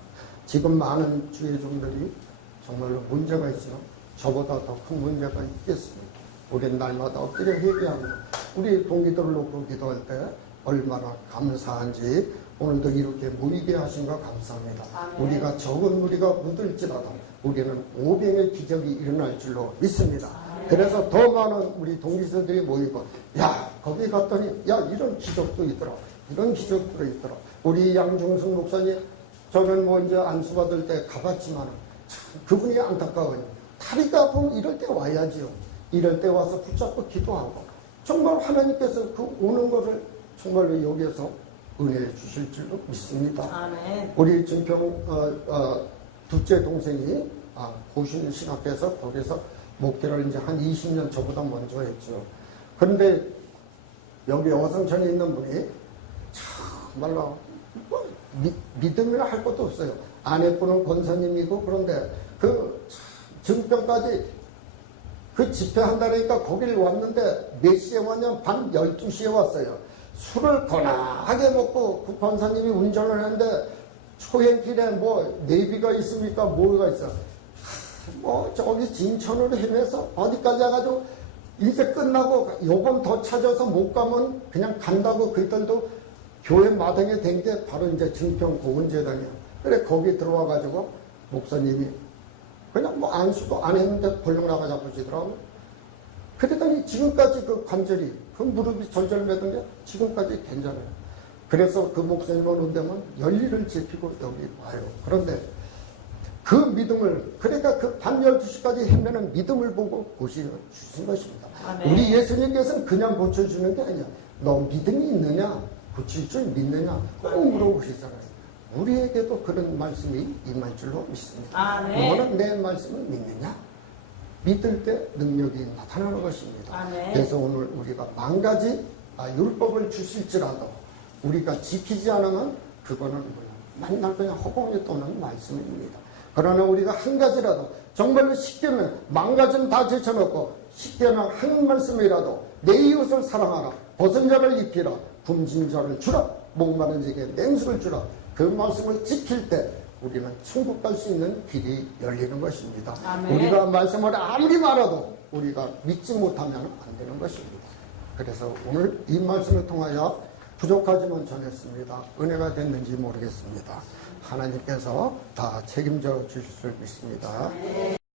지금 많은 주의 종들이 정말로 문제가 있죠. 저보다 더 큰 문제가 있겠습니다. 우리는 날마다 엎드려 회개하고 우리 동기들을 놓고 기도할 때 얼마나 감사한지 오늘도 이렇게 모이게 하신 거 감사합니다. 아멘. 우리가 적은 무리가 묻을지라도 우리는 500의 기적이 일어날 줄로 믿습니다. 아멘. 그래서 더 많은 우리 동기들이 모이고 야 거기 갔더니 야 이런 기적도 있더라. 이런 기적도 있더라. 우리 양중승 목사님 저는 뭐 이제 안수받을 때 가봤지만 참 그분이 안타까워요. 다리가 아프면 이럴 때 와야지요. 이럴 때 와서 붙잡고 기도하고 정말 하나님께서 그 오는 것을 정말로 여기에서 은혜 주실 줄로 믿습니다. 아멘. 우리 증평 둘째 동생이 고신 신학교에서 거기서 목회를 이제 한 20년 저보다 먼저 했죠. 그런데 여기 어성천에 있는 분이 정말로 믿음이라 할 것도 없어요. 아내분은 권사님이고 그런데 그 증평까지 그 집회한다니까 거기를 왔는데 몇 시에 왔냐면 밤 12시에 왔어요. 술을 거나하게 먹고 그 권사님이 운전을 했는데 초행길에 뭐 내비가 있습니까? 뭐가 있어? 뭐 저기 진천으로 헤매서 어디까지 와가지고 이제 끝나고 요번 더 찾아서 못 가면 그냥 간다고 그랬더니 교회 마당에 된 게 바로 이제 증평 고은재단이에요. 그래 거기 들어와가지고 목사님이 그냥 뭐 안수도 안 했는데 벌렁 나가 잡으시더라고. 그랬더니 지금까지 그 관절이 그 무릎이 절절매던 게 지금까지 괜찮아요. 그래서 그 목사님을 온다면 열리를 지피고 여기 와요. 그런데 그 믿음을 그러니까 그 밤 12시까지 헤매는 믿음을 보고 고쳐주신 것입니다. 아멘. 우리 예수님께서는 그냥 고쳐주는 게 아니야. 너 믿음이 있느냐? 고칠 줄 믿느냐? 꼭 물어보시잖아요. 우리에게도 그런 말씀이 임할 줄로 믿습니다. 너는 내 말씀을 믿느냐? 믿을 때 능력이 나타나는 것입니다. 아멘. 그래서 오늘 우리가 만 가지 율법을 주실지라도 우리가 지키지 않으면 그거는 맨날 그냥 허공에 떠는 말씀입니다. 그러나 우리가 한 가지라도 정말로 십계명 만 가지는 다 제쳐놓고 십계명 한 말씀이라도 내 이웃을 사랑하라. 벗은 자를 입히라. 굶진 자를 주라. 목마른 자에게 냉수를 주라. 그 말씀을 지킬 때 우리는 천국 갈 수 있는 길이 열리는 것입니다. 아멘. 우리가 말씀을 아무리 말해도 우리가 믿지 못하면 안 되는 것입니다. 그래서 오늘 이 말씀을 통하여 부족하지만 전했습니다. 은혜가 됐는지 모르겠습니다. 하나님께서 다 책임져 주실 줄 믿습니다. 아멘.